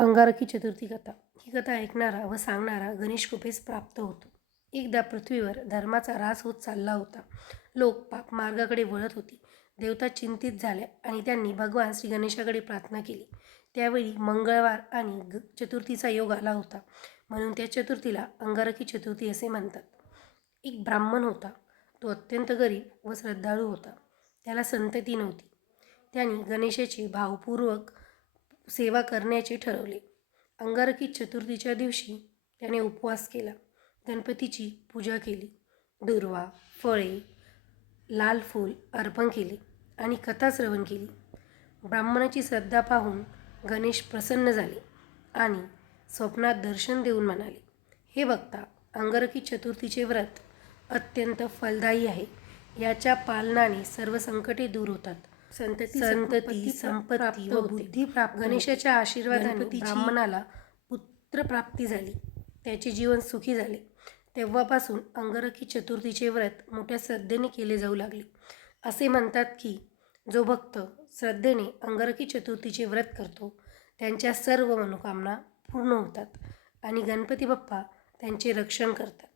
अंगारकी चतुर्थी कथा. ही कथा ऐकणारा व सांगणारा गणेश कृपेस प्राप्त होतो. एकदा पृथ्वीवर धर्माचा ऱ्हास होत चालला होता. लोक पाप मार्गाकडे वळत होते. देवता चिंतित झाल्या आणि त्यांनी भगवान श्री गणेशाकडे प्रार्थना केली. त्यावेळी मंगळवार आणि चतुर्थीचा योग आला होता, म्हणून त्या चतुर्थीला अंगारकी चतुर्थी असे म्हणतात. एक ब्राह्मण होता. तो अत्यंत गरीब व श्रद्धाळू होता. त्याला संतती नव्हती. त्यांनी गणेशाची भावपूर्वक सेवा करण्याचे ठरवले. अंगारकी चतुर्थीच्या दिवशी त्याने उपवास केला. गणपतीची पूजा केली. दुर्वा, फळे, लाल फूल अर्पण केले आणि कथा श्रवण केली. ब्राह्मणाची श्रद्धा पाहून गणेश प्रसन्न झाले आणि स्वप्नात दर्शन देऊन म्हणाले, हे भक्ता, अंगारकी चतुर्थीचे व्रत अत्यंत फलदायी आहे. याच्या पालनाने सर्व संकटे दूर होतात. संतती, संपत्ती व बुद्धी प्राप्त. गणेशाच्या आशीर्वादाने ब्राह्मणाला पुत्रप्राप्ती झाली. त्याचे जीवन सुखी झाले. तेव्हापासून अंगारकी चतुर्थीचे व्रत मोठ्या श्रद्धेने केले जाऊ लागले. असे म्हणतात की जो भक्त श्रद्धेने अंगारकी चतुर्थीचे व्रत करतो त्यांच्या सर्व मनोकामना पूर्ण होतात आणि गणपती बाप्पा त्यांचे रक्षण करतात.